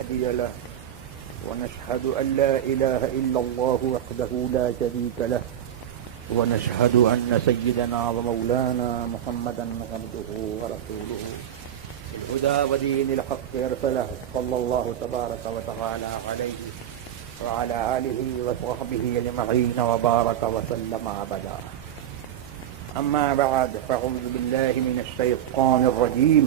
هادي له ونشهد أن لا إله إلا الله وحده لا شريك له ونشهد أن سيدنا ومولانا محمدا عبده ورسوله الهدى ودين الحق أرسله صلى الله تبارك وتعالى عليه وعلى آله وصحبه أجمعين وبارك وسلم أبدا. أما بعد فأعوذ بالله من الشيطان الرجيم.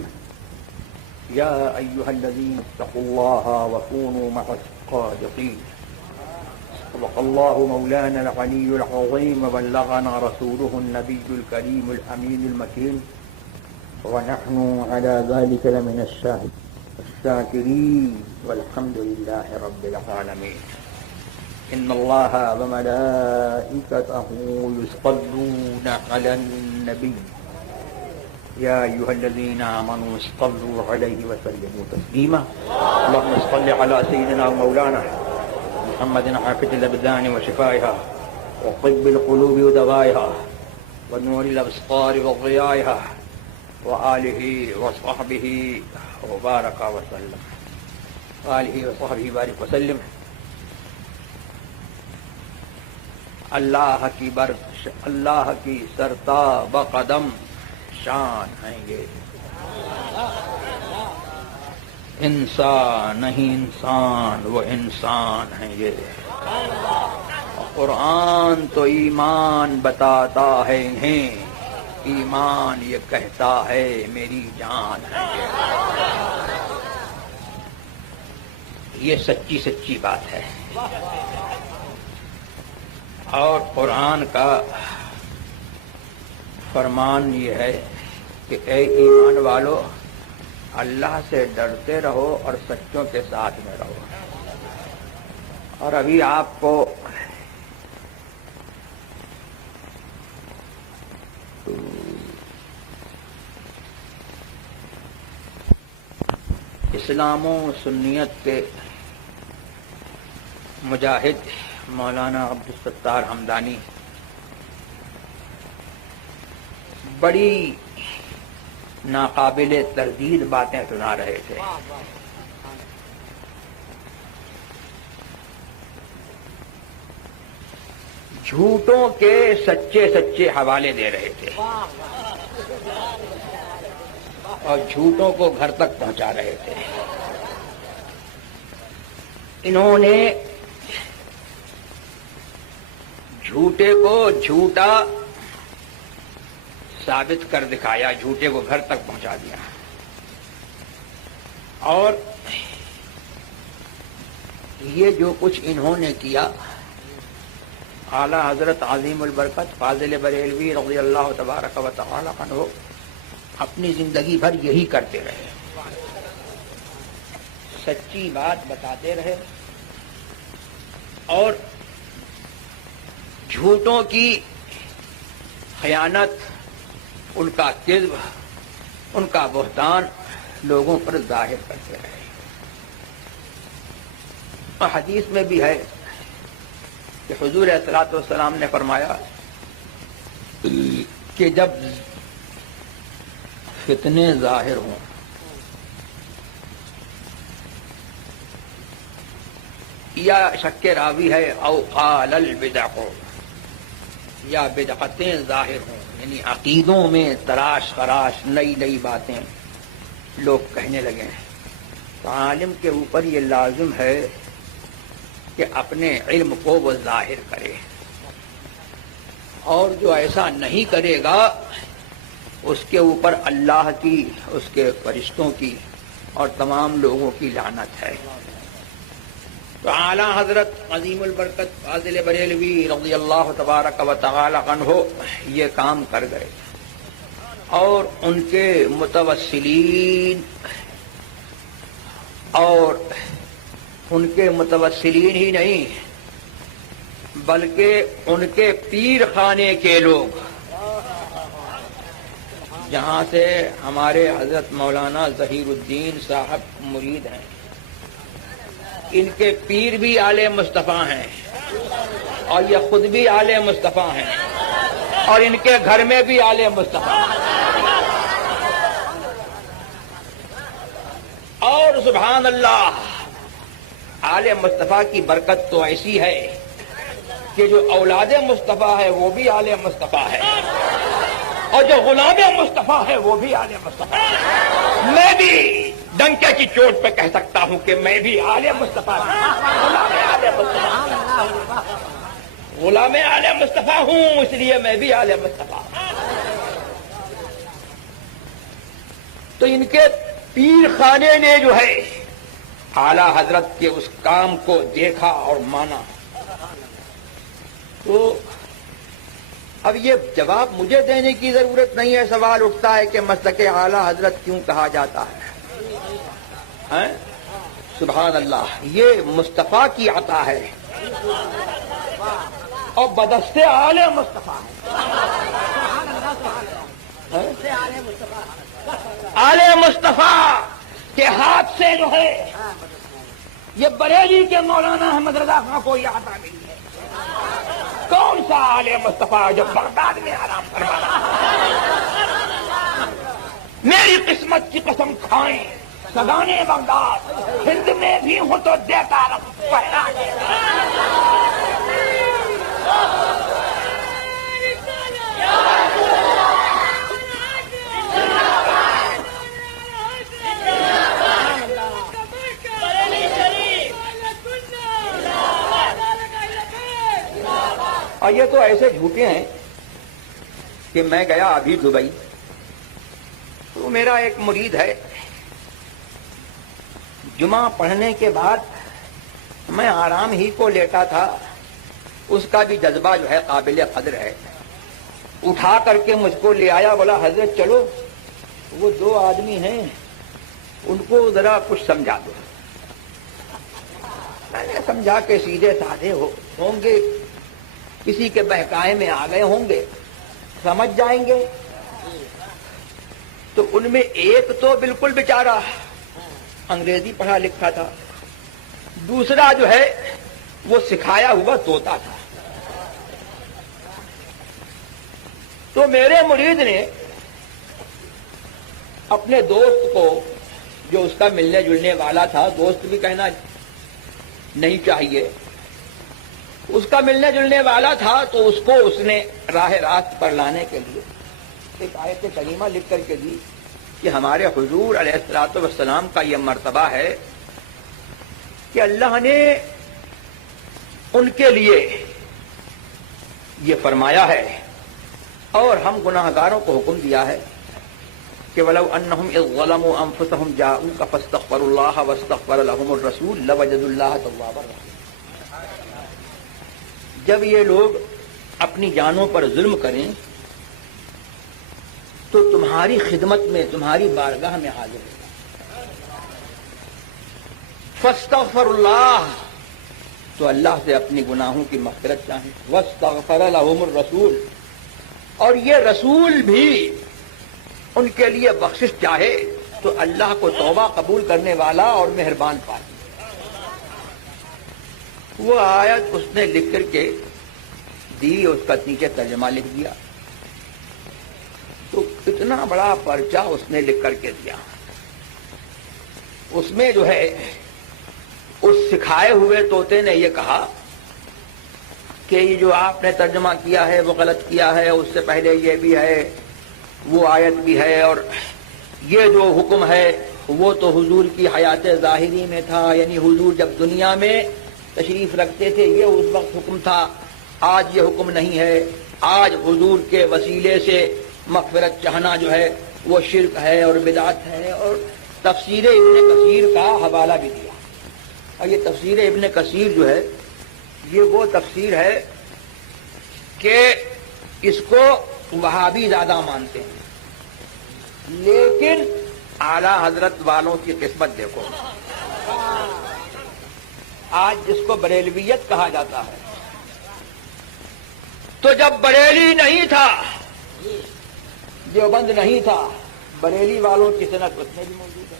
يا أيها الذين اتقوا الله وكونوا مع الصادقين. صدق الله مولانا العلي العظيم وبلغنا رسوله النبي الكريم الأمين المكين ونحن على ذلك لمن الشاكرين والحمد لله رب العالمين. إن الله وملائكته يصلون على النبي يا أيها الذين آمنوا صلوا عليه وسلموا تسليما. اللهم صل على سيدنا مولانا محمد عافية الأبدان وشفائها وطب القلوب ودوائها ونور الأبصار وضيائها وآله وصحبه وبارك وسلم. آله وصحبه بارك وسلم. اللہ کی سرتاب قدم شان ہیں یہ، انسان نہیں انسان وہ انسان ہیں یہ. قرآن تو ایمان بتاتا ہے انہیں، ایمان یہ کہتا ہے میری جان ہے یہ سچی سچی بات ہے. اور قرآن کا فرمان یہ ہے کہ اے ایمان والو اللہ سے ڈرتے رہو اور سچوں کے ساتھ میں رہو. اور ابھی آپ کو اسلام و سنیت کے مجاہد مولانا عبدالستار حمدانی بڑی ناقابل تردید باتیں سنا رہے تھے. جھوٹوں کے سچے سچے حوالے دے رہے تھے اور جھوٹوں کو گھر تک پہنچا رہے تھے. انہوں نے جھوٹے کو جھوٹا ثابت کر دکھایا، جھوٹے کو گھر تک پہنچا دیا. اور یہ جو کچھ انہوں نے کیا اعلی حضرت عظیم البرکت فاضل بریلوی رضی اللہ تبارک و تعالی عنہ اپنی زندگی بھر یہی کرتے رہے، سچی بات بتاتے رہے اور جھوٹوں کی خیانت، ان کا کذب، ان کا بہتان لوگوں پر ظاہر کرتے رہے. اور حدیث میں بھی ہے کہ حضور صلی والسلام نے فرمایا کہ جب فتنے ظاہر ہوں یا شک راوی ہے او قال البدع ہو یا بدعتیں ظاہر ہوں، یعنی عقیدوں میں تراش خراش نئی نئی باتیں لوگ کہنے لگے ہیں، تو عالم کے اوپر یہ لازم ہے کہ اپنے علم کو وہ ظاہر کرے، اور جو ایسا نہیں کرے گا اس کے اوپر اللہ کی، اس کے فرشتوں کی اور تمام لوگوں کی لعنت ہے. تو اعلیٰ حضرت عظیم البرکت فاضل بریلوی رضی اللہ تبارک و تعالی عنہ یہ کام کر گئے اور ان کے متوسلین اور ان کے متوسلین ہی نہیں بلکہ ان کے پیر خانے کے لوگ، جہاں سے ہمارے حضرت مولانا ظہیر الدین صاحب مرید ہیں، ان کے پیر بھی آل مصطفیٰ ہیں اور یہ خود بھی آل مصطفیٰ ہیں اور ان کے گھر میں بھی آل مصطفیٰ ہیں. اور سبحان اللہ آل مصطفیٰ کی برکت تو ایسی ہے کہ جو اولاد مصطفیٰ ہے وہ بھی آل مصطفیٰ ہے، اور جو غلام مصطفیٰ ہے وہ بھی آل مصطفیٰ ہے۔ میں بھی ڈنکے کی چوٹ پہ کہہ سکتا ہوں کہ میں بھی آل مصطفیٰ غلام آل مصطفیٰ ہوں، اس لیے میں بھی آل مصطفیٰ ہوں۔ تو ان کے پیر خانے نے جو ہے اعلیٰ حضرت کے اس کام کو دیکھا اور مانا۔ تو اب یہ جواب مجھے دینے کی ضرورت نہیں ہے، سوال اٹھتا ہے کہ مسلک اعلیٰ حضرت کیوں کہا جاتا ہے؟ سبحان اللہ، یہ مصطفیٰ کی عطا ہے اور بدستِ آل مصطفیٰ ہے۔ آل مصطفیٰ کے ہاتھ سے جو ہے یہ بریلی کے مولانا احمد رضا خان کو یہ عطا ملی ہے۔ کون سا آل مصطفیٰ جو بغداد میں آرام فرما رہا ہے؟ میری قسمت کی قسم کھائیں سگانے بغداد، ہند میں بھی ہوں تو دیتا رب پہنا دے۔ اور یہ تو ایسے جھوٹے ہیں کہ میں گیا ابھی دبئی، تو میرا ایک مرید ہے، جمعہ پڑھنے کے بعد میں آرام ہی کو لیٹا تھا، اس کا بھی جذبہ جو ہے قابل قدر ہے، اٹھا کر کے مجھ کو لے آیا، بولا حضرت چلو وہ 2 آدمی ہیں ان کو ذرا کچھ سمجھا دو۔ میں نے سمجھا کہ سیدھے سادھے ہوں گے، کسی کے بہکائے میں آ گئے ہوں گے، سمجھ جائیں گے۔ تو ان میں ایک تو بالکل بیچارہ انگریزی پڑھا لکھا تھا، دوسرا جو ہے وہ سکھایا ہوا طوطا تھا۔ تو میرے مرید نے اپنے دوست کو، جو اس کا ملنے جلنے والا تھا، دوست بھی کہنا نہیں چاہیے، اس کا ملنے جلنے والا تھا، تو اس کو اس نے راہ راست پر لانے کے لیے ایک آیت کریمہ لکھ کر کے دی کہ ہمارے حضور علیہ الصلوۃ والسلام کا یہ مرتبہ ہے کہ اللہ نے ان کے لیے یہ فرمایا ہے، اور ہم گناہ گاروں کو حکم دیا ہے کہ وَلَوْ أَنَّهُمْ إِذْ ظَلَمُوا أَنفُسَهُمْ جَاءُوكَ فَاسْتَغْفَرُوا اللَّهَ وَاسْتَغْفَرَ لَهُمُ الرَّسُولُ لَوَجَدُوا اللَّهَ تَوَّابًا رَحِيمًا۔ جب یہ لوگ اپنی جانوں پر ظلم کریں تو تمہاری خدمت میں، تمہاری بارگاہ میں حاضر ہو، فاستغفر اللہ، تو اللہ سے اپنی گناہوں کی مغفرت چاہیں، واستغفر لهم الرسول، اور یہ رسول بھی ان کے لیے بخشش چاہے تو اللہ کو توبہ قبول کرنے والا اور مہربان پائے۔ وہ آیت اس نے لکھ کر کے دی، اس کا نیچے ترجمہ لکھ دیا، تو اتنا بڑا پرچہ اس نے لکھ کر کے دیا۔ اس میں جو ہے اس سکھائے ہوئے طوطے نے یہ کہا کہ یہ جو آپ نے ترجمہ کیا ہے وہ غلط کیا ہے، اس سے پہلے یہ بھی ہے، وہ آیت بھی ہے، اور یہ جو حکم ہے وہ تو حضور کی حیات ظاہری میں تھا، یعنی حضور جب دنیا میں تشریف رکھتے تھے یہ اس وقت حکم تھا، آج یہ حکم نہیں ہے، آج حضور کے وسیلے سے مغفرت چاہنا جو ہے وہ شرک ہے اور بدعت ہے، اور تفسیر ابن کثیر کا حوالہ بھی دیا۔ اور یہ تفسیر ابن کثیر جو ہے یہ وہ تفسیر ہے کہ اس کو وہابی زیادہ مانتے ہیں، لیکن اعلیٰ حضرت والوں کی قسمت دیکھو، آج جس کو بریلویت کہا جاتا ہے، تو جب بریلی نہیں تھا، دیوبند نہیں تھا، بریلی والوں کی صنعت اس میں بھی موجود ہے۔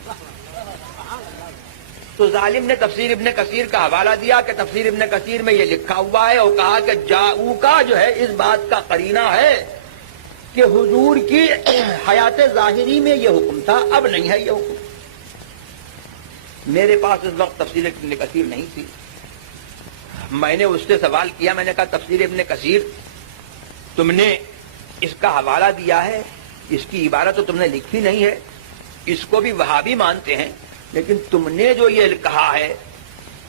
تو ظالم نے تفسیر ابن کثیر کا حوالہ دیا کہ تفسیر ابن کثیر میں یہ لکھا ہوا ہے، اور کہا کہ جاؤ کا جو ہے اس بات کا قرینہ ہے کہ حضور کی حیات ظاہری میں یہ حکم تھا، اب نہیں ہے یہ حکم۔ میرے پاس اس وقت تفسیر ابن کثیر نہیں تھی. میں نے اس سے سوال کیا, میں نے کہا تفسیر ابن کثیر تم نے اس کا حوالہ دیا ہے, اس کی عبارت تو تم نے لکھی نہیں ہے, اس کو بھی وہابی مانتے ہیں, لیکن تم نے جو یہ کہا ہے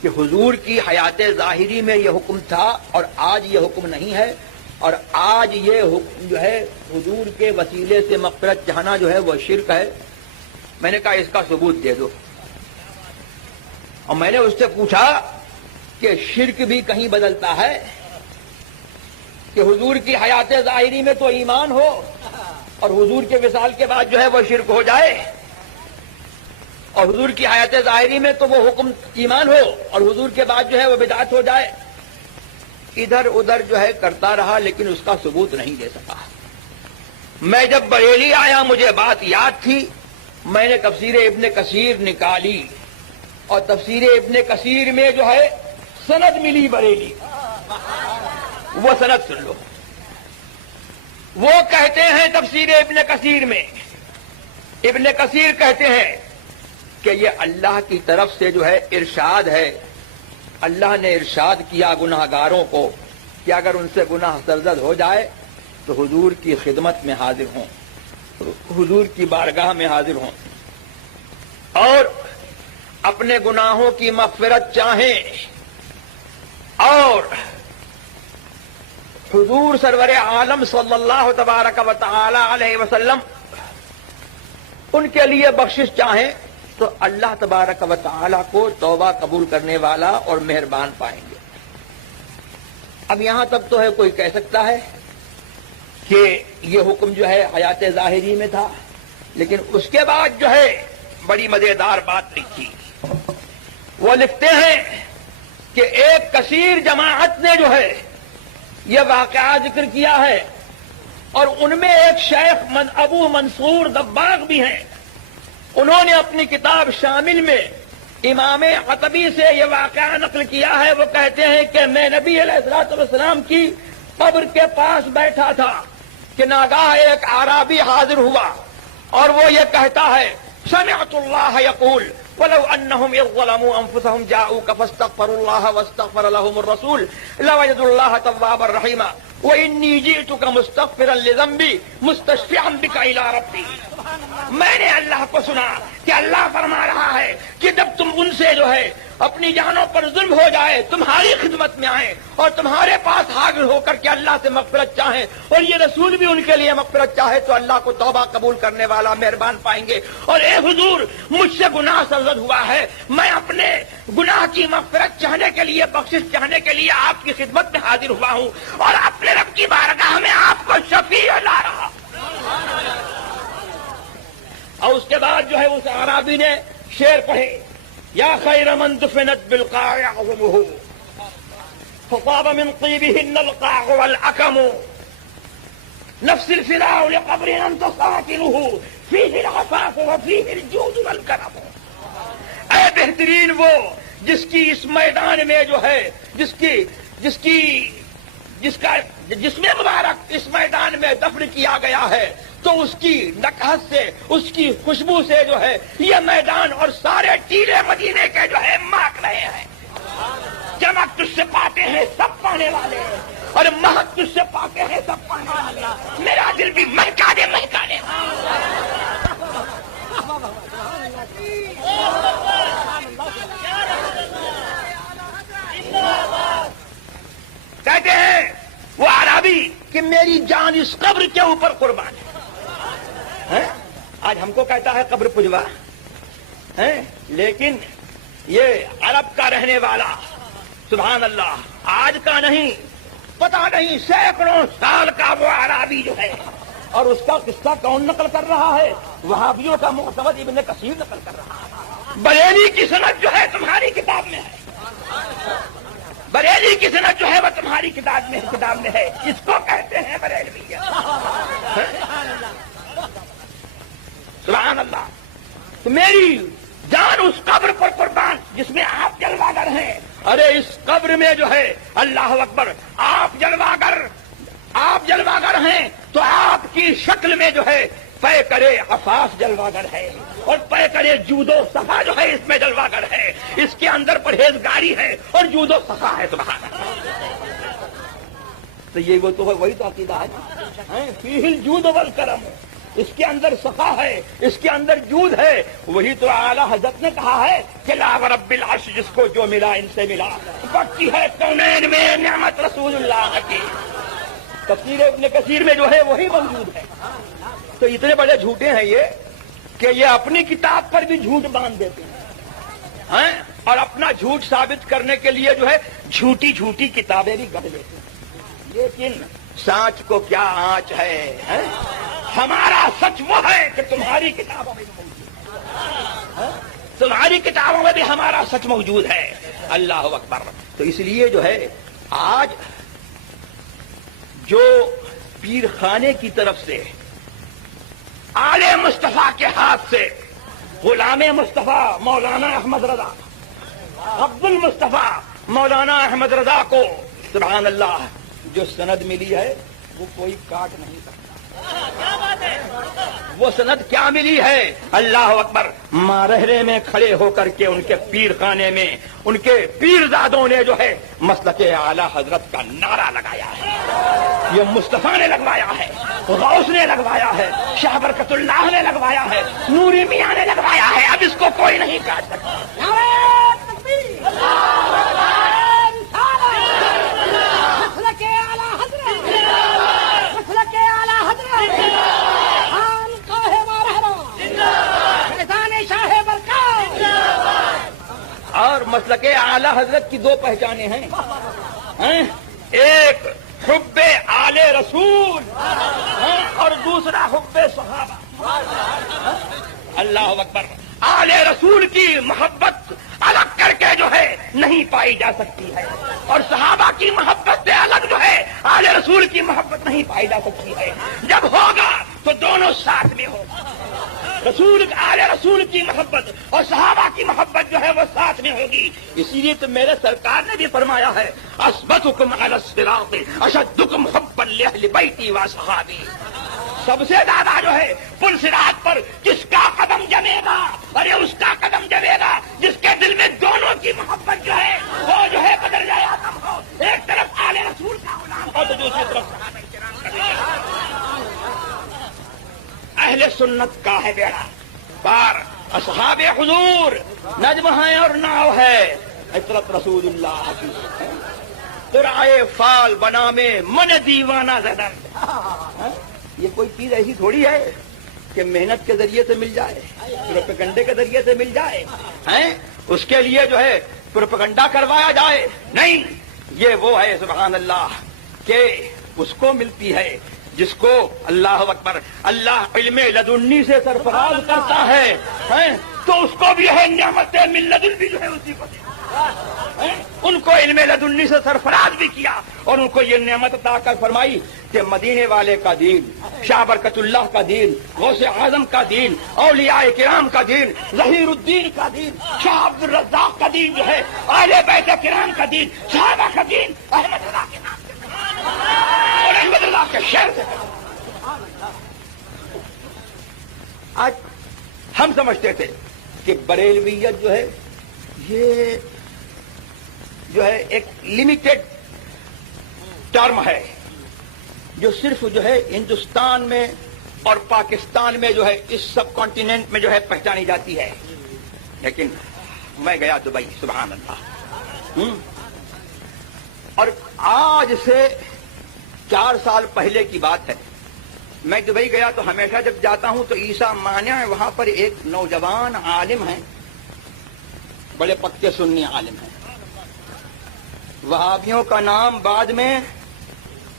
کہ حضور کی حیات ظاہری میں یہ حکم تھا اور آج یہ حکم نہیں ہے, اور آج یہ حکم جو ہے حضور کے وسیلے سے مغفرت چاہنا جو ہے وہ شرک ہے. میں نے کہا اس کا ثبوت دے دو. اور میں نے اس سے پوچھا کہ شرک بھی کہیں بدلتا ہے کہ حضور کی حیات ظاہری میں تو ایمان ہو اور حضور کے وصال کے بعد جو ہے وہ شرک ہو جائے, اور حضور کی حیات ظاہری میں تو وہ حکم ایمان ہو اور حضور کے بعد جو ہے وہ بدعت ہو جائے. ادھر ادھر جو ہے کرتا رہا لیکن اس کا ثبوت نہیں دے سکا. میں جب بریلی آیا مجھے بات یاد تھی, میں نے تفسیر ابن کثیر نکالی اور تفسیر ابن کثیر میں جو ہے سند ملی بریلی, وہ سند سن لو. وہ کہتے ہیں تفسیر ابن کثیر میں, ابن کثیر کہتے ہیں کہ یہ اللہ کی طرف سے جو ہے ارشاد ہے, اللہ نے ارشاد کیا گناہگاروں کو کہ اگر ان سے گناہ سرزد ہو جائے تو حضور کی خدمت میں حاضر ہوں, حضور کی بارگاہ میں حاضر ہوں اور اپنے گناہوں کی مغفرت چاہیں اور حضور سرور عالم صلی اللہ تبارک و تعالی علیہ وسلم ان کے لیے بخشش چاہیں تو اللہ تبارک و تعالی کو توبہ قبول کرنے والا اور مہربان پائیں گے. اب یہاں تک تو ہے کوئی کہہ سکتا ہے کہ یہ حکم جو ہے حیات ظاہری میں تھا, لیکن اس کے بعد جو ہے بڑی مزیدار بات لکھی. وہ لکھتے ہیں کہ ایک کثیر جماعت نے جو ہے یہ واقعہ ذکر کیا ہے اور ان میں ایک شیخ ابو منصور دباغ بھی ہیں. انہوں نے اپنی کتاب شامل میں امام عتبی سے یہ واقعہ نقل کیا ہے. وہ کہتے ہیں کہ میں نبی علیہ الصلوۃ والسلام کی قبر کے پاس بیٹھا تھا کہ ناگاہ ایک اعرابی حاضر ہوا اور وہ یہ کہتا ہے سمعت اللہ یقول ولو انهم اذ ظلموا انفسهم جاءوك فاستغفروا الله واستغفر لهم الرسول لوجدوا الله توابا رحيما واني جئتك مستغفرا لذنبي مستشفعا بك الى ربي. میں نے اللہ کو سنا کہ اللہ فرما رہا ہے کہ جب تم ان سے جو ہے اپنی جانوں پر ظلم ہو جائے تمہاری خدمت میں آئیں اور تمہارے پاس حاضر ہو کر کے اللہ سے مغفرت چاہیں اور یہ رسول بھی ان کے لیے مغفرت چاہے تو اللہ کو توبہ قبول کرنے والا مہربان پائیں گے. اور اے حضور مجھ سے گناہ سرزد ہوا ہے, میں اپنے گناہ کی مغفرت چاہنے کے لیے بخشش چاہنے کے لیے آپ کی خدمت میں حاضر ہوا ہوں اور اپنے رب کی بارگاہ میں آپ کو شفیع لا رہا. اور اس کے بعد جو ہے اس اعرابی نے شعر پڑھے یا خیر من دفنت بالقاع اعظمه فطاب من طيبهن القاع والاكم نفس الفداء لقبر انت ساكنه فيه العفاف وفيه الجود والكرم. اے بہترین وہ جس کی اس میدان میں جو ہے جس میں مبارک اس میدان میں دفن کیا گیا ہے تو اس کی نکہت سے اس کی خوشبو سے جو ہے یہ میدان اور سارے ٹیلے مدینے کے جو ہے مہک رہے ہیں. چمک تجھ سے پاتے ہیں سب پانے والے اور مہک تجھ سے پاتے ہیں سب پانے والے. میرا دل بھی مہکا دے مہکا دے. کہتے ہیں وہ عربی کہ میری جان اس قبر کے اوپر قربان ہے. آج ہم کو کہتا ہے قبر پجوا, لیکن یہ عرب کا رہنے والا سبحان اللہ آج کا نہیں پتہ نہیں سینکڑوں سال کا وہ عربی جو ہے, اور اس کا قصہ کون نقل کر رہا ہے؟ وہابیوں کا معتمد ابن کثیر نقل کر رہا ہے. بریلی کی سند جو ہے تمہاری کتاب میں ہے, بریلی کی سند جو ہے وہ تمہاری کتاب میں ہے. اس کو کہتے ہیں بریلوی. سبحان اللہ. تو میری جان اس قبر پر قربان جس میں آپ جلواگر ہیں. ارے اس قبر میں جو ہے اللہ اکبر آپ جلواگر ہیں تو آپ کی شکل میں جو ہے پے کرے عفاف جلواگر ہے. اور پیکرے جودو صفا جو ہے اس میں جلوہ گر ہے، اس کے اندر پرہیزگاری ہے اور جودو صفا ہے. سبحان اللہ. تو یہ وہ تو ہے، وہی تو عقیدہ ہے. فیہ الجود والکرم، اس کے اندر صفا ہے، اس کے اندر جود ہے. وہی تو اعلی حضرت نے کہا ہے کہ لا رب العرش، جس کو جو ملا ان سے ملا. بڑھتی ہے کونین میں نعمت رسول اللہ کی. تفسیر ابن کثیر میں جو ہے وہی موجود ہے. تو اتنے بڑے جھوٹے ہیں یہ کہ یہ اپنی کتاب پر بھی جھوٹ باندھ دیتے ہیں اور اپنا جھوٹ ثابت کرنے کے لیے جو ہے جھوٹی جھوٹی کتابیں بھی گڑھ لیتے ہیں. لیکن سانچ کو کیا آنچ ہے. ہمارا سچ وہ ہے کہ تمہاری کتابوں میں موجود ہے، تمہاری کتابوں میں بھی ہمارا سچ موجود ہے. اللہ اکبر. تو اس لیے جو ہے آج جو پیر خانے کی طرف سے آل مصطفیٰ کے ہاتھ سے غلام مصطفیٰ مولانا احمد رضا، عبد المصطفیٰ مولانا احمد رضا کو سبحان اللہ جو سند ملی ہے وہ کوئی کاٹ نہیں سکتا. وہ سند کیا ملی ہے؟ اللہ اکبر. مارہرے میں کھڑے ہو کر کے ان کے پیر خانے میں ان کے پیرزادوں نے جو ہے مسلک اعلی حضرت کا نعرہ لگایا ہے. یہ مصطفیٰ نے لگوایا ہے، غوث نے لگوایا ہے، شاہ برکت اللہ نے لگوایا ہے، نوری میاں نے لگوایا ہے. اب اس کو کوئی نہیں کاٹ سکتا. اور مسلک اعلی حضرت کی دو پہچانیں ہیں، ایک حب آل رسول اور دوسرا حب صحابہ. اللہ اکبر. آل رسول کی محبت الگ کر کے جو ہے نہیں پائی جا سکتی ہے اور صحابہ کی محبت سے الگ جو ہے آل رسول کی محبت نہیں پائی جا سکتی ہے. جب ہوگا تو دونوں ساتھ میں ہوگا. آل رسول کی محبت اور صحابہ کی محبت جو ہے وہ ساتھ میں ہوگی. اسی لیے تو میرے سرکار نے بھی فرمایا ہے اثبتکم علی الصراط اشدکم حبا لاہل بیتی و صحابی. سب سے زیادہ جو ہے پل صراط پر کس کا قدم جمے گا؟ ارے اس کا قدم جمے گا جس کے دل میں دونوں کی محبت جو ہے وہ جو ہے بدر جائے آدم ہو. ایک طرف آل رسول کا غلام ہو تو دوسری طرف صحابہ کرام کا بیٹا. اہل سنت کا ہے بیڑا پار، اصحاب حضور نجم ہے اور ناؤ ہے. عطرت رسول اللہ کی ترائے فال بنا میں من دیوانہ زدن. یہ کوئی چیز ایسی تھوڑی ہے کہ محنت کے ذریعے سے مل جائے، پروپیگنڈے کے ذریعے سے مل جائے، اس کے لیے جو ہے پروپیگنڈا کروایا جائے. نہیں، یہ وہ ہے سبحان اللہ کہ اس کو ملتی ہے جس کو اللہ اکبر اللہ علم لدنی سے سرفراز کرتا ہے تو اس کو بھی ہے نعمت من لدن بھی جو ہے اسی کو ان کو علم لدنی سے سرفراز بھی کیا اور ان کو یہ نعمت عطا کر فرمائی کہ مدینے والے کا دین، شاہ برکت اللہ کا دین، غوث اعظم کا دین، اولیاء کرام کا دین، ظہیر الدین کا دین، شاہ عبد الرزاق کا دین جو ہے، اہل بیت کرام کا دین، صحابہ کا دین، احمد اللہ کے نام اور احمد اللہ کے شہر سے. آج ہم سمجھتے تھے کہ بریلویت جو ہے یہ جو ہے ایک لمیٹڈ ٹرم ہے جو صرف جو ہے ہندوستان میں اور پاکستان میں جو ہے اس سب کانٹیننٹ میں جو ہے پہچانی جاتی ہے. لیکن میں گیا دبئی سبحان اللہ اور آج سے 4 سال پہلے کی بات ہے. میں دبئی گیا تو ہمیشہ جب جاتا ہوں تو عیسیٰ مانع وہاں پر ایک نوجوان عالم ہیں، بڑے پکے سنی عالم ہیں. وہابیوں کا نام بعد میں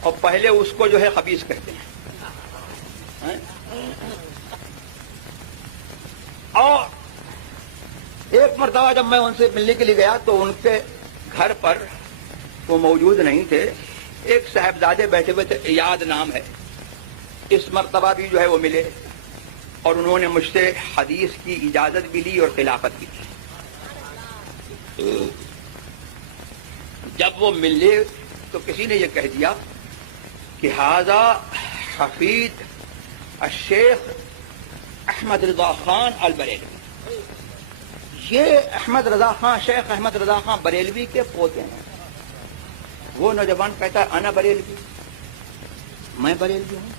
اور پہلے اس کو جو ہے خبیث کہتے ہیں. اور ایک مرتبہ جب میں ان سے ملنے کے لیے گیا تو ان کے گھر پر وہ موجود نہیں تھے. ایک صاحبزادے بیٹھے ہوئے تھے، ایاد نام ہے. اس مرتبہ بھی جو ہے وہ ملے اور انہوں نے مجھ سے حدیث کی اجازت بھی لی اور خلافت بھی لی. جب وہ ملے تو کسی نے یہ کہہ دیا کہ ھذا حفید الشیخ احمد رضا خان البریلوی. یہ احمد رضا خان، شیخ احمد رضا خان بریلوی کے پوتے ہیں. وہ نوجوان کہتا ہے انا بریلوی، میں بریلوی ہوں.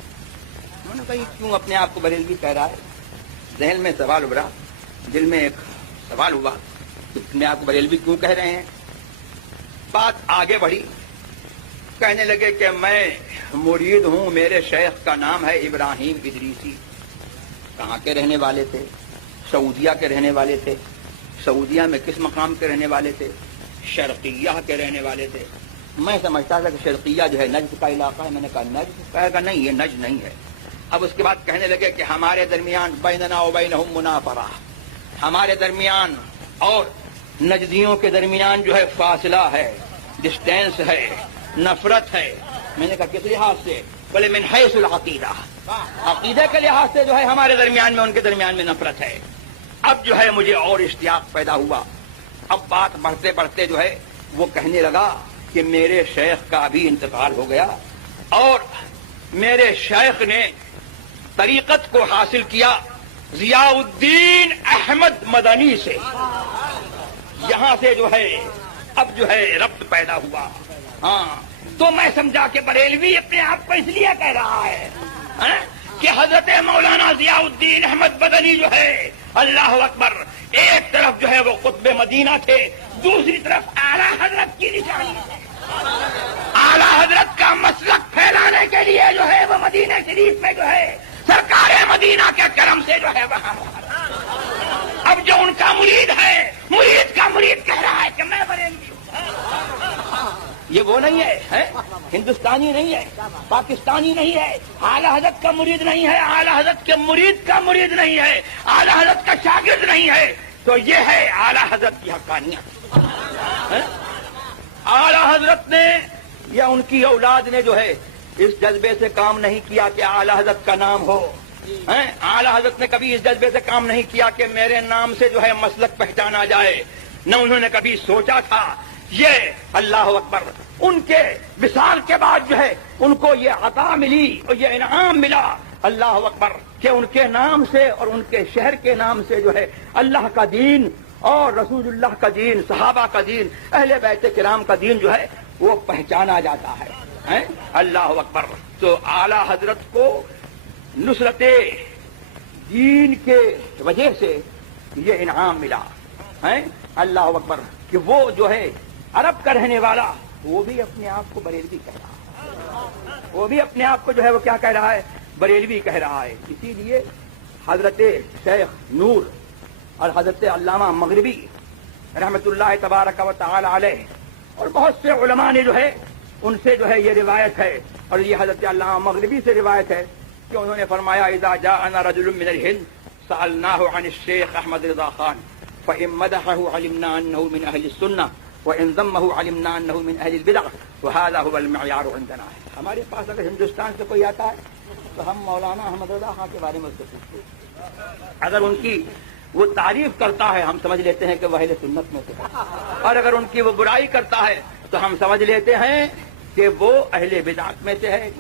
انہوں نے کہا کیوں اپنے آپ کو بریلوی کہہ رہا ہے؟ ذہن میں سوال ابھرا، دل میں ایک سوال ہوا کہ اپنے آپ کو بریلوی کیوں کہہ رہے ہیں. بات آگے بڑھی، کہنے لگے کہ میں مرید ہوں، میرے شیخ کا نام ہے ابراہیم ادریسی. کہاں کے رہنے والے تھے؟ سعودیہ کے رہنے والے تھے. سعودیہ میں کس مقام کے رہنے والے تھے؟ شرقیہ کے رہنے والے تھے. میں سمجھتا تھا کہ شرقیہ جو ہے نجد کا علاقہ ہے. میں نے کہا نجد؟ کہے گا نہیں، یہ نجد نہیں ہے. اب اس کے بعد کہنے لگے کہ ہمارے درمیان بیننا و بینہم منافرہ، ہمارے درمیان اور نجدیوں کے درمیان جو ہے فاصلہ ہے، ڈسٹینس ہے، نفرت ہے. میں نے کہا کس لحاظ سے؟ بولے من حیث العقیدہ، عقیدے کے لحاظ سے جو ہے ہمارے درمیان میں ان کے درمیان میں نفرت ہے. اب جو ہے مجھے اور اشتیاق پیدا ہوا. اب بات بڑھتے بڑھتے جو ہے وہ کہنے لگا کہ میرے شیخ کا بھی انتقال ہو گیا اور میرے شیخ نے طریقت کو حاصل کیا ضیاء الدین احمد مدنی سے. یہاں سے جو ہے اب جو ہے ربط پیدا ہوا. ہاں تو میں سمجھا کہ بریلوی اپنے آپ کو اس لیے کہہ رہا ہے کہ حضرت مولانا ضیاء الدین احمد مدنی جو ہے، اللہ اکبر، ایک طرف جو ہے وہ قطب مدینہ تھے، دوسری طرف اعلیٰ حضرت کی نشانی ہے. اعلیٰ حضرت کا مسلک پھیلانے کے لیے جو ہے وہ مدینہ شریف میں جو ہے سرکار مدینہ کے کرم سے جو ہے وہاں. اب جو ان کا مرید ہے، مرید کا مرید کہہ رہا ہے کہ میں بریلوی ہوں. یہ وہ نہیں ہے، ہندوستانی نہیں ہے، پاکستانی نہیں ہے، اعلیٰ حضرت کا مرید نہیں ہے، اعلیٰ حضرت کے مرید کا مرید نہیں ہے، اعلیٰ حضرت کا شاگرد نہیں ہے. تو یہ ہے اعلیٰ حضرت کی حقانیت. اعلیٰ حضرت نے یا ان کی اولاد نے جو ہے اس جذبے سے کام نہیں کیا کہ اعلیٰ حضرت کا نام ہو. اعلیٰ حضرت نے کبھی اس جذبے سے کام نہیں کیا کہ میرے نام سے جو ہے مسلک پہچانا جائے. نہ انہوں نے کبھی سوچا تھا. یہ اللہ اکبر، ان کے وصال کے بعد جو ہے ان کو یہ عطا ملی اور یہ انعام ملا، اللہ اکبر، کہ ان کے نام سے اور ان کے شہر کے نام سے جو ہے اللہ کا دین اور رسول اللہ کا دین، صحابہ کا دین، اہل بیت کرام کا دین جو ہے وہ پہچانا جاتا ہے. اللہ اکبر. تو اعلیٰ حضرت کو نصرت دین کے وجہ سے یہ انعام ملا. اللہ اکبر کہ وہ جو ہے عرب کا رہنے والا وہ بھی اپنے آپ کو بریلوی کہہ رہا ہے. وہ بھی اپنے آپ کو جو ہے وہ کیا کہہ رہا ہے؟ بریلوی کہہ رہا ہے. اسی لیے حضرت شیخ نور اور حضرت علامہ مغربی رحمت اللہ تبارک و تعالی علیہ اور بہت سے علماء نے جو ہے ان سے جو ہے یہ روایت ہے، اور یہ حضرت علامہ مغربی سے روایت ہے کہ انہوں نے فرمایا اذا جاءنا رجل من الهند سألناه عن الشيخ احمد رضا خان فإن مدحه علمنا انه من اهل السنة وإن ذمه علمنا انه من اهل البدع وهذا هو المعيار عندنا. ہمارے پاس اگر ہندوستان سے کوئی آتا ہے تو ہم مولانا احمد رضا خان کے بارے میں اس سے پوچھتے ہیں. اگر ان کی وہ تعریف کرتا ہے ہم سمجھ لیتے ہیں کہ وہ اہل سنت میں سے ہے، اور اگر ان کی وہ برائی کرتا ہے تو ہم سمجھ لیتے ہیں کہ وہ اہل بدعت میں سے ہے،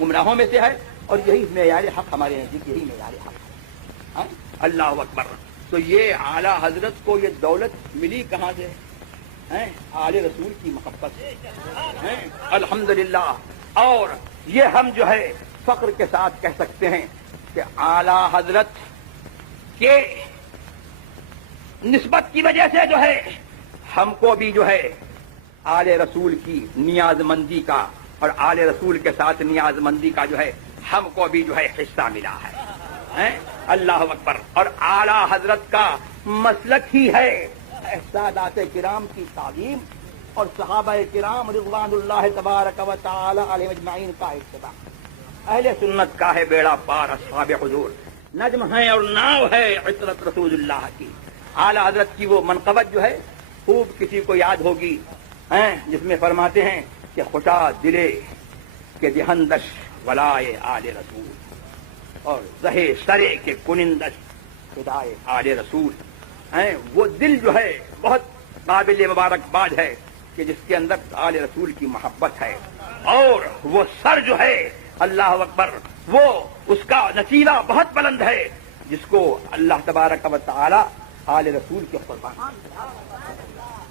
گمراہوں میں سے ہے، اور یہی معیار حق ہمارے نزدیک یہی معیار حق ہے. اللہ اکبر. تو یہ اعلیٰ حضرت کو یہ دولت ملی کہاں سے؟ آل رسول کی محبت سے. الحمدللہ. اور یہ ہم جو ہے فخر کے ساتھ کہہ سکتے ہیں کہ اعلیٰ حضرت کے نسبت کی وجہ سے جو ہے ہم کو بھی جو ہے آل رسول کی نیاز مندی کا اور آل رسول کے ساتھ نیاز مندی کا جو ہے ہم کو بھی جو ہے حصہ ملا ہے. اللہ اکبر. اور اعلیٰ حضرت کا مسلک ہی ہے سادات کرام کی تعظیم اور صحابہ کرام رضوان اللہ تبارک و تعالی علیہ اجمعین کا اتباع. اہل سنت کا ہے بیڑا پار اصحاب حضور، نجم ہے اور ناو ہے عطرت رسول اللہ کی. اعلیٰ حضرت کی وہ منقبت جو ہے خوب کسی کو یاد ہوگی جس میں فرماتے ہیں کہ خوشا دلے کے دہندش ولائے آل رسول اور زہے سرے کے کنندش خدائے آل رسول. وہ دل جو ہے بہت قابل مبارکباد ہے کہ جس کے اندر آل رسول کی محبت ہے، اور وہ سر جو ہے اللہ اکبر وہ اس کا نتیجہ بہت بلند ہے جس کو اللہ تبارک و تعالی آل رسول کے قربان.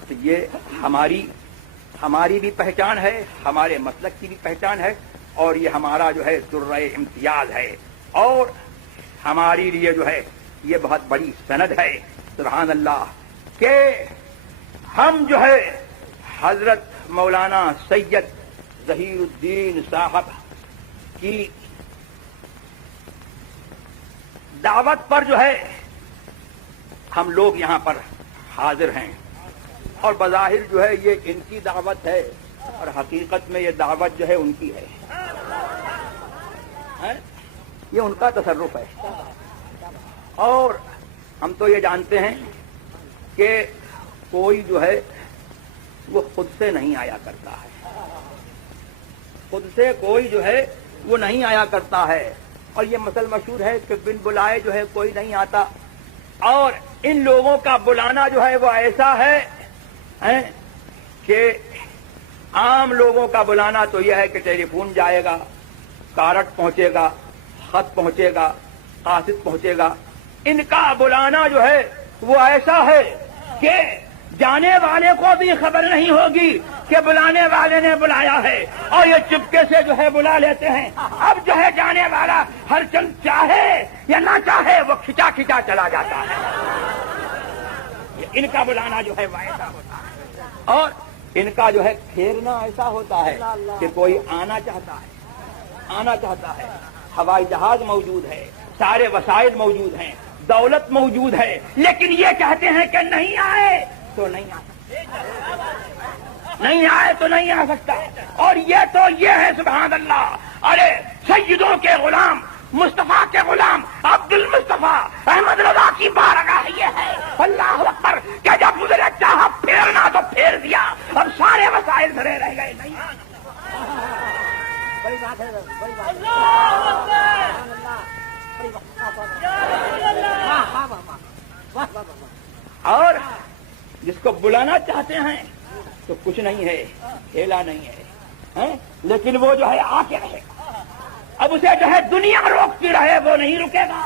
تو یہ ہماری بھی پہچان ہے, ہمارے مسلک کی بھی پہچان ہے, اور یہ ہمارا جو ہے درہ امتیاز ہے, اور ہماری لیے جو ہے یہ بہت بڑی سند ہے. سبحان اللہ کہ ہم جو ہے حضرت مولانا سید ظہیر الدین صاحب کی دعوت پر جو ہے ہم لوگ یہاں پر حاضر ہیں, اور بظاہر جو ہے یہ ان کی دعوت ہے, اور حقیقت میں یہ دعوت جو ہے ان کی ہے, یہ ان کا تصرف ہے. اور ہم تو یہ جانتے ہیں کہ کوئی جو ہے وہ خود سے نہیں آیا کرتا ہے, خود سے کوئی جو ہے وہ نہیں آیا کرتا ہے, اور یہ مسئلہ مشہور ہے کہ بن بلائے جو ہے کوئی نہیں آتا. اور ان لوگوں کا بلانا جو ہے وہ ایسا ہے کہ عام لوگوں کا بلانا تو یہ ہے کہ ٹیلی فون جائے گا, کارڈ پہنچے گا, خط پہنچے گا, قاصد پہنچے گا. ان کا بلانا جو ہے وہ ایسا ہے کہ جانے والے کو بھی خبر نہیں ہوگی کہ بلانے والے نے بلایا ہے, اور یہ چپکے سے جو ہے بلا لیتے ہیں. اب جو ہے جانے والا ہر چند چاہے یا نہ چاہے وہ کھچا کھچا چلا جاتا ہے. ان کا بلانا جو ہے وہ ایسا ہوتا ہے, اور ان کا جو ہے پھیرنا ایسا ہوتا ہے کہ کوئی آنا چاہتا ہے, ہوائی جہاز موجود ہے, سارے وسائل موجود ہیں, دولت موجود ہے, لیکن یہ کہتے ہیں کہ نہیں آئے تو نہیں آ سکتا, نہیں آئے تو نہیں آ سکتا. اور یہ ہے سبحان اللہ. ارے سیدوں کے غلام, مصطفیٰ کے غلام عبد المصطفیٰ احمد رضا کی بارگاہ یہ ہے, اللہ اکبر, کہ جب گزرے چاہا پھیرنا تو پھیر دیا, اب سارے وسائل دھرے رہ گئے, نہیں بڑی بات ہے, بڑی بات. اور جس کو بلانا چاہتے ہیں تو کچھ نہیں ہے, ہیلا نہیں ہے, لیکن وہ جو ہے آ کے رہے گا. اب اسے جو ہے دنیا روکتی رہے وہ نہیں رکے گا,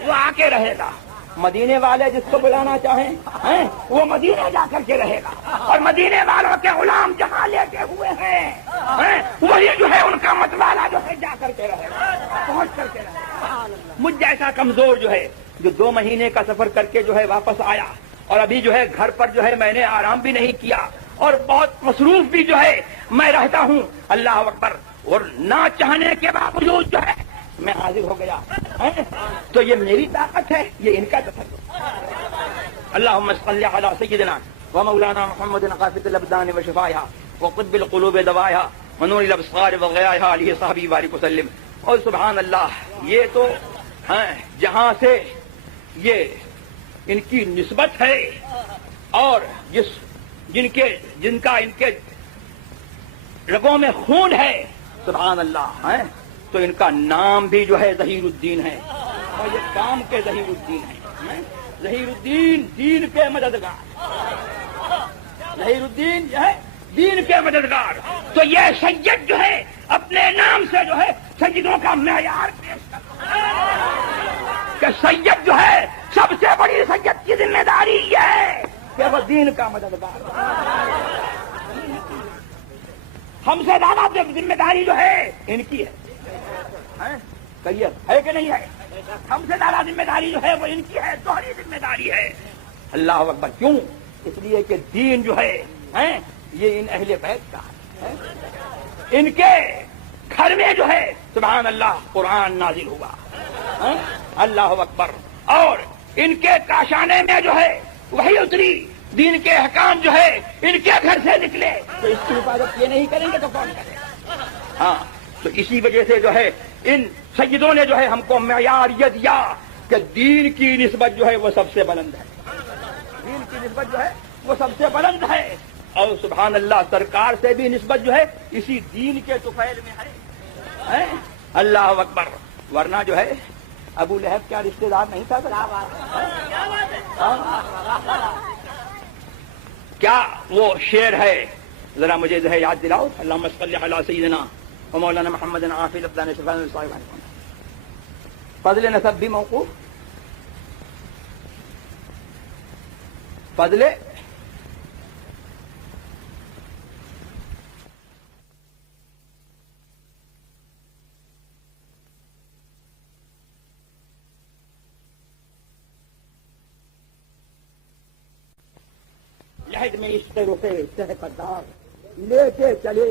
وہ آ کے رہے گا. مدینے والے جس کو بلانا چاہیں وہ مدینے جا کر کے رہے گا, اور مدینے والوں کے غلام جہاں لیٹے ہوئے ہیں وہی جو ہے ان کا متوالا جو ہے جا کر کے رہے گا, پہنچ کر کے رہے گا. مجھ جیسا کمزور جو ہے جو 2 مہینے کا سفر کر کے جو ہے واپس آیا, اور ابھی جو ہے گھر پر جو ہے میں نے آرام بھی نہیں کیا, اور بہت مصروف بھی جو ہے میں رہتا ہوں, اللہ اکبر, اور نہ چاہنے کے باوجود جو ہے میں حاضر ہو گیا. تو یہ میری طاقت ہے, یہ ان کا تصرف. اللہم صلی علی سیدنا و مولانا محمد قاصد الابدان و شفائها وقطب القلوب دوائها ونور الابصار وغیاها علیہ صحابی بارک وسلم. اور سبحان اللہ, یہ تو جہاں سے یہ ان کی نسبت ہے, اور جن کا ان کے رگوں میں خون ہے, سبحان اللہ, تو ان کا نام بھی جو ہے ظہیر الدین ہے, اور یہ کام کے ظہیر الدین ہے. ظہیر الدین دین کے مددگار, ظہیر الدین جو ہے دین کے مددگار. تو یہ سید جو ہے اپنے نام سے جو ہے سیدوں کا معیار پیش کرتا ہے کہ سید جو ہے سب سے بڑی سید کی ذمہ داری یہ ہے کہ وہ دین کا مددگار. ہم سے زیادہ ذمہ داری جو ہے ان کی ہے, ہے کہ نہیں ہے؟ ہم سے زیادہ ذمہ داری جو ہے وہ ان کی ہے, دوہری ذمہ داری ہے. اللہ اکبر. کیوں؟ اس لیے کہ دین جو ہے یہ ان اہل بیت کا ہے. ان کے گھر میں جو ہے سبحان اللہ قرآن نازل ہوا, اللہ اکبر, اور ان کے کاشانے میں جو ہے وہی اتری, دین کے احکام جو ہے ان کے گھر سے نکلے. تو اس کی حفاظت یہ نہیں کریں گے تو کون کرے گا؟ تو اسی وجہ سے جو ہے ان سیدوں نے جو ہے ہم کو معیار یہ دیا کہ دین کی نسبت جو ہے وہ سب سے بلند ہے, دین کی نسبت جو ہے وہ سب سے بلند ہے. اور سبحان اللہ سرکار سے بھی نسبت جو ہے اسی دین کے طفیل میں ہے. اللہ اکبر. ورنہ جو ہے ابو لہب کیا رشتہ دار نہیں تھا؟ کیا وہ شعر ہے, ذرا مجھے جو ہے یاد دلاؤ. اللہم صلی علی سیدنا و مولانا محمد عافی الابدان صفان صاحب. فضل نسب بھی موقوف, بدلے لہد میں عشق رخے سہقدار لے کے چلے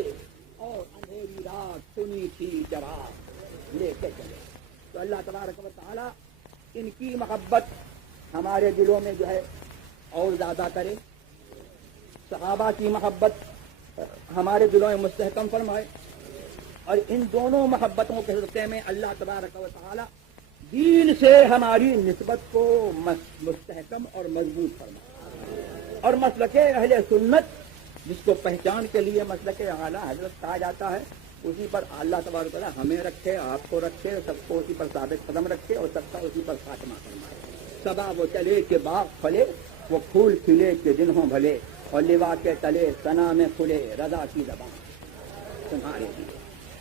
اور اندھیری رات سنی تھی جواب لے کے چلے. تو اللہ تبارک و تعالی ان کی محبت ہمارے دلوں میں جو ہے اور زیادہ کرے, صحابہ کی محبت ہمارے دلوں میں مستحکم فرمائے, اور ان دونوں محبتوں کے صدقے میں اللہ تبارک و تعالی دین سے ہماری نسبت کو مستحکم اور مضبوط فرمائے. اور مسلک اہل سنت جس کو پہچان کے لیے مسلک اعلیٰ حضرت کہا جاتا ہے, اسی پر اللہ تبارک و تعالی ہمیں رکھے, آپ کو رکھے, سب کو اسی پر ثابت قدم رکھے اور سب کا اسی پر خاتمہ فرمائے. صبا وہ چلے کہ باغ پھلے, وہ پھول کھلے کہ دن ہوں بھلے, اور لوا کے تلے ثنا میں کھلے رضا کی زبان تمہارے لیے.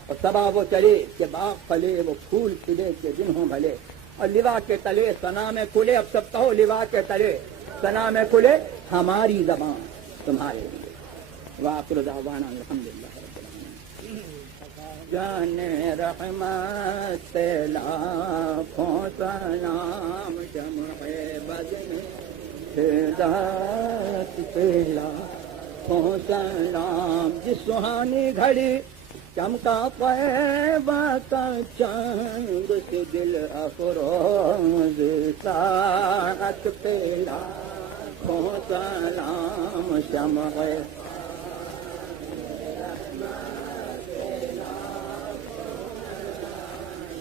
اور صبا وہ چلے کہ باغ پھلے, وہ پھول کھلے کہ دن ہوں بھلے, اور لوا کے تلے ثنا میں کھلے. اب سب کہو لوا کے تلے ثنا میں کھلے ہماری زبان تمہارے لیے. وآخر دعوانا الحمدللہ رب العالمین. جان رحمت لاکھوں سلام جمع بدن ہدایت پہ لاکھوں سلام. جس سہانی گھڑی چمکا طیبہ کا چاند سے دل افروز ساعت پہ لاکھوں سلام. شمع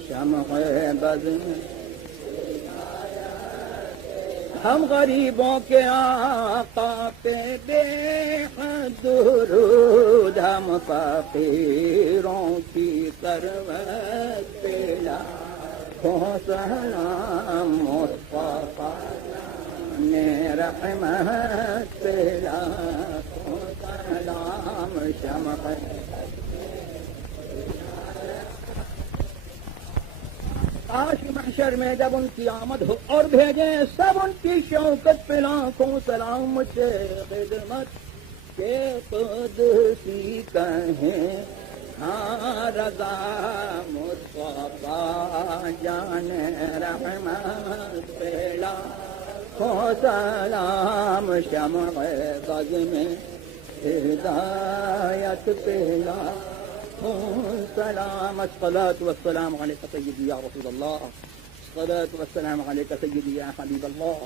شمع بزم ہم غریبوں کے آقا پہ بے حد درود, ہم فقیروں کی ثروت پہ لاکھوں سلام. مصطفیٰ نے رحمت پہ لاکھوں سلام. شمع کاش محشر میں جب ان کی آمد ہو اور بھیجیں سب ان کی شوکت پہ لاکھوں سلام سے خدمت کے قدسی کہیں ہاں رضا مصطفیٰ جان رحمت پہ لاکھوں سلام. شمع بز میں ہدایت پہ لاکھوں سلام. الصلاة والسلام عليك سيدي يا رسول الله, الصلاة والسلام عليك سيدي يا حبيب الله,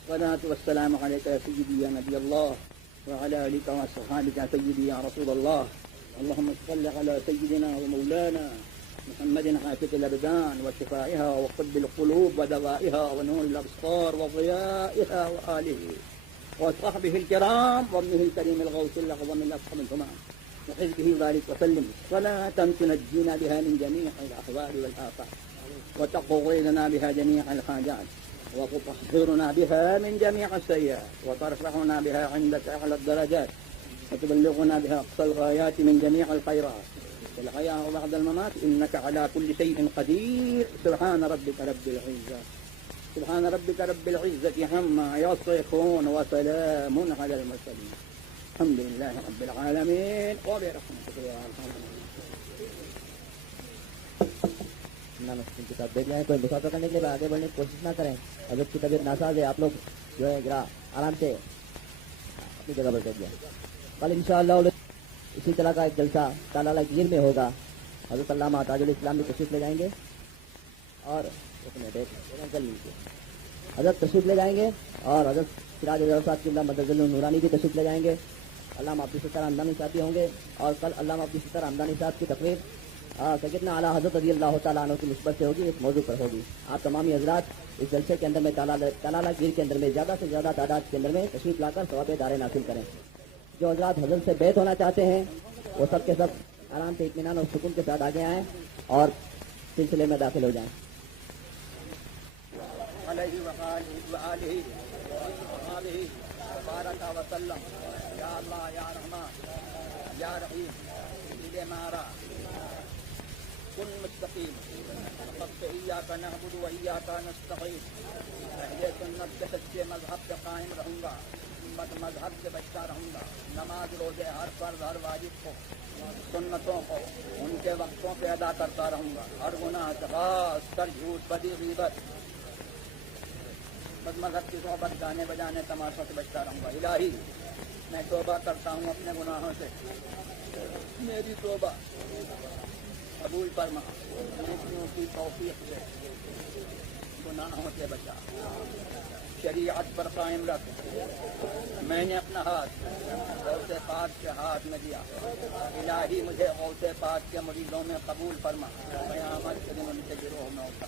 الصلاة والسلام عليك يا سيدي يا نبي الله, وعلى آلك وأصحابك يا سيدي يا رسول الله. اللهم صل على سيدنا ومولانا محمد حافظ الأبدان وشفائها وطب القلوب ودوائها ونور الأبصار وضيائها وآله وصحبه الكرام وابنه الكريم الغوث الأعظم الأفخم الهمام وحزبه ذلك وسلم صلاة تنجينا بها من جميع الأحوال والآفات وتقضي لنا بها جميع الحاجات وتطهرنا بها من جميع السيئات وترفعنا بها عندك أعلى الدرجات وتبلغنا بها أقصى الغايات من جميع الخيرات والحياة بعد الممات إنك على كل شيء قدير. سبحان ربك رب العزة سبحان ربك رب العزة عما يصفون وسلام على المرسلين الحمد لله رب العالمين وبرحمتك يا ارحم الراحمين. کے ساتھ بیٹھ جائیں, کوئی مسافر کرنے کے لیے آگے بڑھنے کی کوشش نہ کریں. حضرت کی طبیعت ناساز ہے, آپ لوگ جو ہے ذرا آرام سے اپنی جگہ پر بیٹھ جائیں. کل انشاءاللہ اسی طرح کا ایک جلسہ تالہ گیر میں ہوگا. حضرت علامہ تاج الاسلام بھی تشریف لے جائیں گے, اور حضرت تشریف لے جائیں گے, اور حضرت سراج صاحب کی مدد نورانی بھی تشریف لے جائیں گے. علامہ عبدالستار ہمدانی صاحب بھی ہوں گے, اور کل علامہ عبدالستار ہمدانی صاحب کی تقریب سیدنا اعلیٰ حضرت رضی اللہ تعالیٰ عنہ کی نسبت سے ہوگی, اس موضوع پر ہوگی. آپ تمامی حضرات اس جلسے کے اندر میں تالہ گیر کے اندر میں زیادہ سے زیادہ تعداد کے اندر میں تشریف لا کر ثواب دارین حاصل کریں. جو حضرات حضرت سے بیعت ہونا چاہتے ہیں وہ سب کے سب آرام سے اطمینان اور سکون کے ساتھ آگے آئیں اور سلسلے میں داخل ہو جائیں. یا اللہ یا رحمان یا رحیم دل مارا کن مستقیم فقط ایاک نعبد و ایاک نستعین. اہل سنت کے سچے مذہب پہ قائم رہوں گا, مذہب سے بچتا رہوں گا. نماز روزے ہر فرض ہر واجب کو سنتوں کو ان کے وقتوں پہ ادا کرتا رہوں گا. ہر گناہ سے خاص کر جھوٹ بدی غیبت بد مذہب کی صحبت گانے بجانے تماشوں سے بچتا رہوں گا. الہی میں توبہ کرتا ہوں اپنے گناہوں سے. میری توبہ قبول فرما. نیکیوں کی توفیق سے گناہوں سے بچا. شریعت پر قائم رکھ. میں نے اپنا ہاتھ غوث پاک کے ہاتھ میں دیا. الہی مجھے غوث پاک کے مریدوں میں قبول فرما. قیامت کے دن ان کے گروہ میں ہوتا.